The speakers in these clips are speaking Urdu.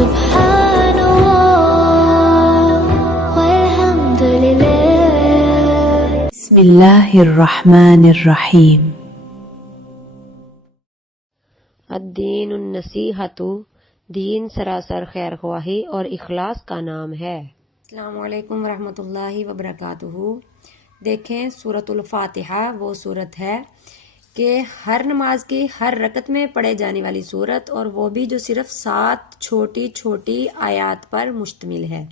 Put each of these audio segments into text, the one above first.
سبحان الله والحمد لله. بسم الله الرحمن الرحیم. الدین النصیحۃ، دین سراسر خیر خواہی اور اخلاص کا نام ہے. السلام علیکم ورحمۃ اللہ وبرکاتہ. دیکھیں سورۃ الفاتحہ وہ صورت ہے کہ ہر نماز کی ہر رکعت میں پڑھے جانے والی صورت، اور وہ بھی جو صرف 7 چھوٹی چھوٹی آیات پر مشتمل ہے.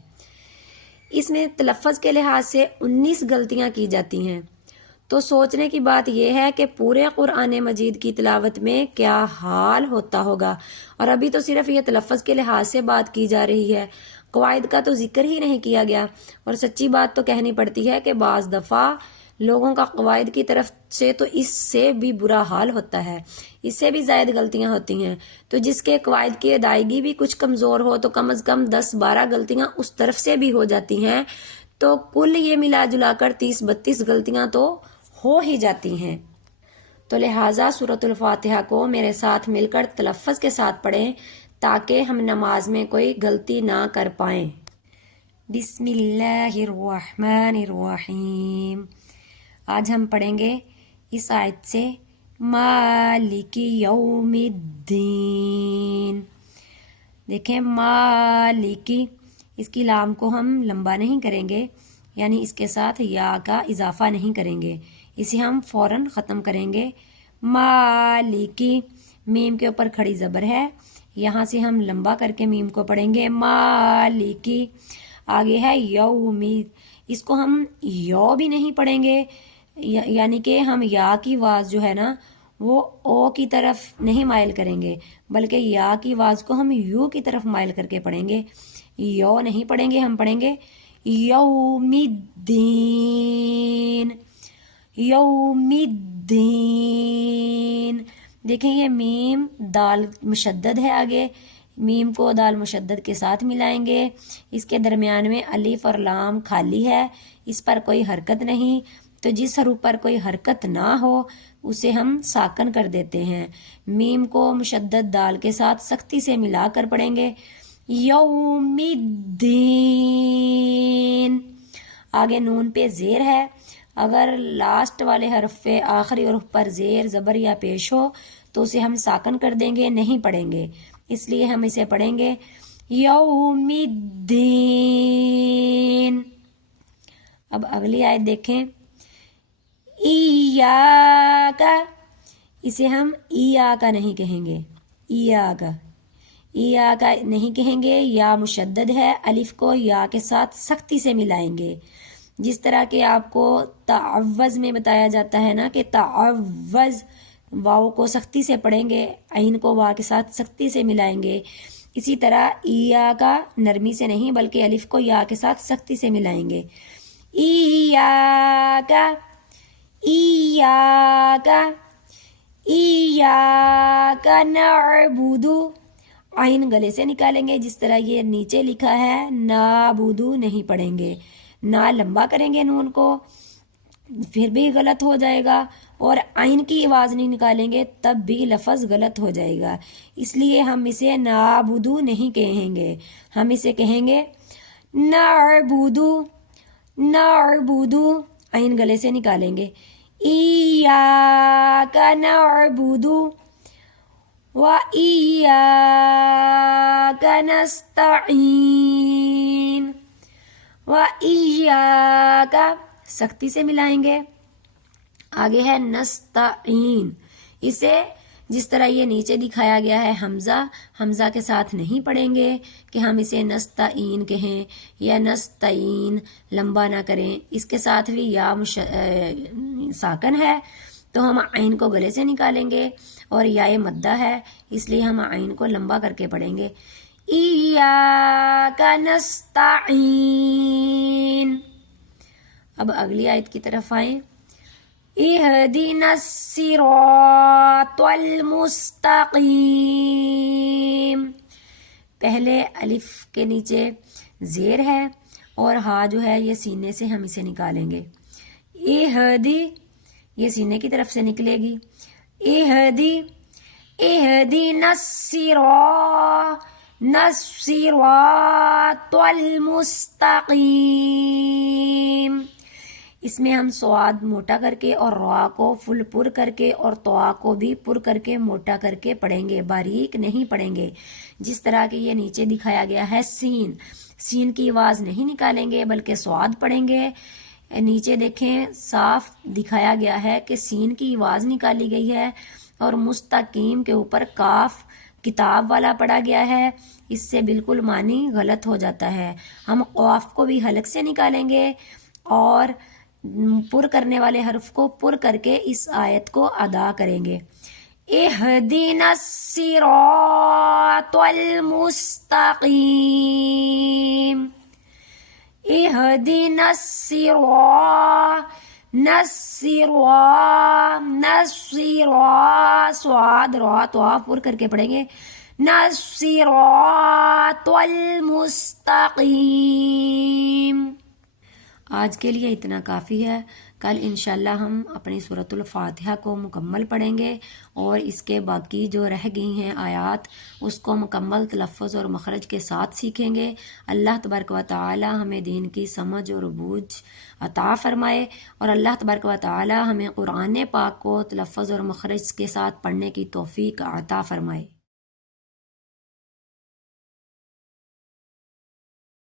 اس میں تلفظ کے لحاظ سے 19 غلطیاں کی جاتی ہیں. تو سوچنے کی بات یہ ہے کہ پورے قرآن مجید کی تلاوت میں کیا حال ہوتا ہوگا. اور ابھی تو صرف یہ تلفظ کے لحاظ سے بات کی جا رہی ہے، قواعد کا تو ذکر ہی نہیں کیا گیا. اور سچی بات تو کہنی پڑتی ہے کہ بعض دفعہ لوگوں کا قواعد کی طرف سے تو اس سے بھی برا حال ہوتا ہے، اس سے بھی زائد غلطیاں ہوتی ہیں. تو جس کے قواعد کی ادائیگی بھی کچھ کمزور ہو تو کم از کم 10-12 غلطیاں اس طرف سے بھی ہو جاتی ہیں. تو کل یہ ملا جلا کر 30-32 غلطیاں تو ہو ہی جاتی ہیں. تو لہٰذا سورۃ الفاتحہ کو میرے ساتھ مل کر تلفظ کے ساتھ پڑھیں تاکہ ہم نماز میں کوئی غلطی نہ کر پائیں. بسم اللہ الرحمن الرحیم. آج ہم پڑھیں گے اس آیت سے مالک یوم الدین. دیکھیں مالکی، اس کی لام کو ہم لمبا نہیں کریں گے، یعنی اس کے ساتھ یا کا اضافہ نہیں کریں گے، اسے ہم فوراً ختم کریں گے. مالکی، میم کے اوپر کھڑی زبر ہے، یہاں سے ہم لمبا کر کے میم کو پڑھیں گے مالکی. آگے ہے یومی، اس کو ہم یو بھی نہیں پڑھیں گے، یعنی کہ ہم یا کی آواز جو ہے نا وہ او کی طرف نہیں مائل کریں گے، بلکہ یا کی آواز کو ہم یو کی طرف مائل کر کے پڑھیں گے. یو نہیں پڑھیں گے، ہم پڑھیں گے یوم الدین. یوم الدین. دیکھیں یہ میم دال مشدد ہے، آگے میم کو دال مشدد کے ساتھ ملائیں گے. اس کے درمیان میں الف اور لام خالی ہے، اس پر کوئی حرکت نہیں. تو جس حروف پر کوئی حرکت نہ ہو اسے ہم ساکن کر دیتے ہیں. میم کو مشدد دال کے ساتھ سختی سے ملا کر پڑھیں گے یوم الدین. آگے نون پہ زیر ہے، اگر لاسٹ والے حرف پہ آخری حرف پر زیر زبر یا پیش ہو تو اسے ہم ساکن کر دیں گے، نہیں پڑھیں گے. اس لیے ہم اسے پڑھیں گے یوم الدین. اب اگلی آیت دیکھیں ایاکا، اسے ہم ایاکا نہیں کہیں گے، ایاکا ایاکا نہیں کہیں گے. یا مشدد ہے، الف کو یا کے ساتھ سختی سے ملائیں گے. جس طرح کہ آپ کو تعوذ میں بتایا جاتا ہے نا کہ تعوذ، واو کو سختی سے پڑھیں گے، عین کو وا کے ساتھ سختی سے ملائیں گے. اسی طرح ایا کا نرمی سے نہیں بلکہ الف کو یا کے ساتھ سختی سے ملائیں گے. ایاکا ایاکا ایاکا نعبد، عین گلے سے نکالیں گے جس طرح یہ نیچے لکھا ہے. نعبد نہیں پڑھیں گے، نہ لمبا کریں گے نون کو، پھر بھی غلط ہو جائے گا. اور عین کی آواز نہیں نکالیں گے تب بھی لفظ غلط ہو جائے گا. اس لیے ہم اسے نعبد نہیں کہیں گے، ہم اسے کہیں گے نعبد. نعبد عین گلے سے نکالیں گے. ایاک نعبد و ایاک نستعین. و ایاک سختی سے ملائیں گے. آگے ہے نستعین، اسے جس طرح یہ نیچے دکھایا گیا ہے حمزہ، حمزہ کے ساتھ نہیں پڑھیں گے کہ ہم اسے نستعین کہیں یا نستعین، لمبا نہ کریں. اس کے ساتھ بھی یا ساکن ہے تو ہم عین کو گلے سے نکالیں گے، اور یا مدہ ہے اس لیے ہم عین کو لمبا کر کے پڑھیں گے ایاک نستعین. اب اگلی آیت کی طرف آئیں. اہدنا الصراط المستقیم. پہلے الف کے نیچے زیر ہے اور ہا جو ہے یہ سینے سے ہم اسے نکالیں گے. اہدی یہ سینے کی طرف سے نکلے گی. اہدی اہدنا الصراط، نَالصِّرَاطَ الْمُسْتَقِيمِ. اس میں ہم سواد موٹا کر کے اور را کو فل پر کر کے اور طوا کو بھی پر کر کے موٹا کر کے پڑھیں گے، باریک نہیں پڑھیں گے. جس طرح کہ یہ نیچے دکھایا گیا ہے سین، سین کی آواز نہیں نکالیں گے بلکہ سواد پڑھیں گے. نیچے دیکھیں صاف دکھایا گیا ہے کہ سین کی آواز نکالی گئی ہے اور مستقیم کے اوپر کاف کتاب والا پڑھا گیا ہے. اس سے بالکل معنی غلط ہو جاتا ہے. ہم قاف کو بھی حلق سے نکالیں گے اور پر کرنے والے حرف کو پر کر کے اس آیت کو ادا کریں گے. اہدنا الصراط المستقیم. اہدنا الصراط، نصرا سواد را طوا پر کر کے پڑھیں گے. نصراط المستقیم. آج کے لیے اتنا کافی ہے. کل انشاءاللہ ہم اپنی سورۃ الفاتحہ کو مکمل پڑھیں گے اور اس کے باقی جو رہ گئی ہیں آیات اس کو مکمل تلفظ اور مخرج کے ساتھ سیکھیں گے. اللہ تبارک و تعالی ہمیں دین کی سمجھ اور بوجھ عطا فرمائے اور اللہ تبارک و تعالی ہمیں قرآن پاک کو تلفظ اور مخرج کے ساتھ پڑھنے کی توفیق عطا فرمائے.